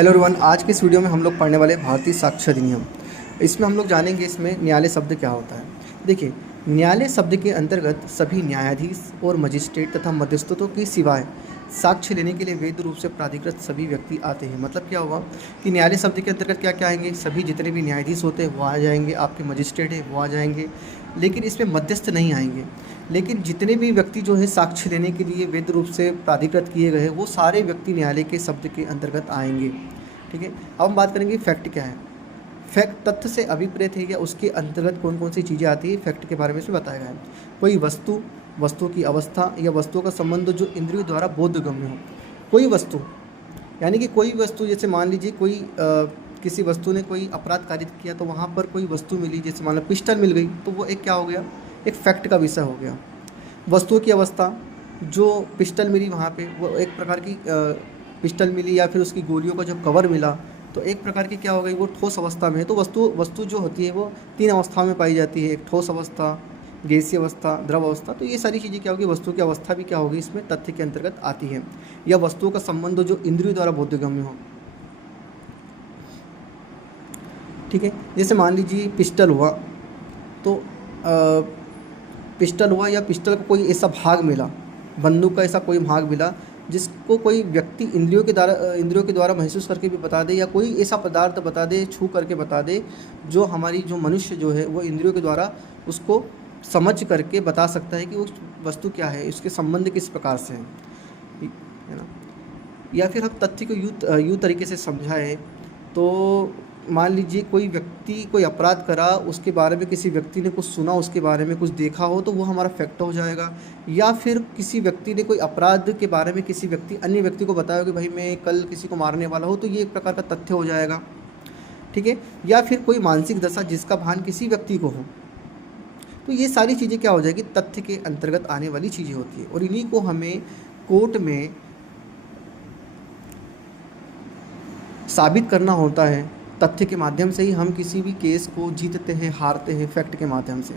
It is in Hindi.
हेलो एवरीवन, आज के इस वीडियो में हम लोग पढ़ने वाले भारतीय साक्ष्य अधिनियम। इसमें हम लोग जानेंगे इसमें न्यायालय शब्द क्या होता है। देखिए, न्यायालय शब्द के अंतर्गत सभी न्यायाधीश और मजिस्ट्रेट तथा मध्यस्थों की सिवाय साक्ष्य लेने के लिए वैध रूप से प्राधिकृत सभी व्यक्ति आते हैं। मतलब क्या होगा कि न्यायालय शब्द के अंतर्गत क्या क्या आएंगे, सभी जितने भी न्यायाधीश होते हैं वो आ जाएंगे, आपके मजिस्ट्रेट है वो आ जाएंगे, लेकिन इसमें मध्यस्थ नहीं आएंगे। लेकिन जितने भी व्यक्ति जो है साक्ष्य लेने के लिए वैध रूप से प्राधिकृत किए गए हैं वो सारे व्यक्ति न्यायालय के शब्द के अंतर्गत आएंगे। ठीक है, अब हम बात करेंगे फैक्ट क्या है। फैक्ट तथ्य से अभिप्रेत है या उसके अंतर्गत कौन कौन सी चीज़ें आती है, फैक्ट के बारे में इसमें बताया गया है। कोई वस्तु, वस्तु की अवस्था या वस्तुओं का संबंध जो इंद्रियों द्वारा बोधगम्य हो। कोई वस्तु यानी कि कोई वस्तु, जैसे मान लीजिए कोई किसी वस्तु ने कोई अपराध कारित किया तो वहाँ पर कोई वस्तु मिली, जैसे मान लो पिस्टल मिल गई, तो वो एक क्या हो गया, एक फैक्ट का विषय हो गया। वस्तुओं की अवस्था, जो पिस्टल मिली वहाँ पे वो एक प्रकार की पिस्टल मिली या फिर उसकी गोलियों का जो कवर मिला तो एक प्रकार की क्या हो गई, वो ठोस अवस्था में है। तो वस्तु जो होती है वो तीन अवस्थाओं में पाई जाती है, एक ठोस अवस्था, गैसीय अवस्था, द्रव अवस्था। तो ये सारी चीज़ें क्या होगी, वस्तु की अवस्था भी क्या होगी इसमें तथ्य के अंतर्गत आती है। या वस्तुओं का संबंध जो इंद्रियों द्वारा बोधगम्य हो। ठीक है, जैसे मान लीजिए पिस्टल हुआ तो पिस्टल हुआ या पिस्टल का कोई ऐसा भाग मिला, बंदूक का ऐसा कोई भाग मिला जिसको कोई व्यक्ति इंद्रियों के द्वारा महसूस करके भी बता दे, या कोई ऐसा पदार्थ बता दे, छू करके बता दे, जो हमारी जो मनुष्य जो है वो इंद्रियों के द्वारा उसको समझ करके बता सकता है कि वो वस्तु क्या है, उसके संबंध किस प्रकार से है ना। या फिर हम तथ्य को यूँ तरीके से समझाएं तो मान लीजिए कोई व्यक्ति कोई अपराध करा, उसके बारे में किसी व्यक्ति ने कुछ सुना, उसके बारे में कुछ देखा हो तो वो हमारा फैक्ट हो जाएगा। या फिर किसी व्यक्ति ने कोई अपराध के बारे में किसी अन्य व्यक्ति को बताया कि भाई मैं कल किसी को मारने वाला हूँ, तो ये एक प्रकार का तथ्य हो जाएगा। ठीक है, या फिर कोई मानसिक दशा जिसका भान किसी व्यक्ति को हो, तो ये सारी चीज़ें क्या हो जाएगी, तथ्य के अंतर्गत आने वाली चीज़ें होती है। और इन्हीं को हमें कोर्ट में साबित करना होता है। तथ्य के माध्यम से ही हम किसी भी केस को जीतते हैं, हारते हैं, फैक्ट के माध्यम से।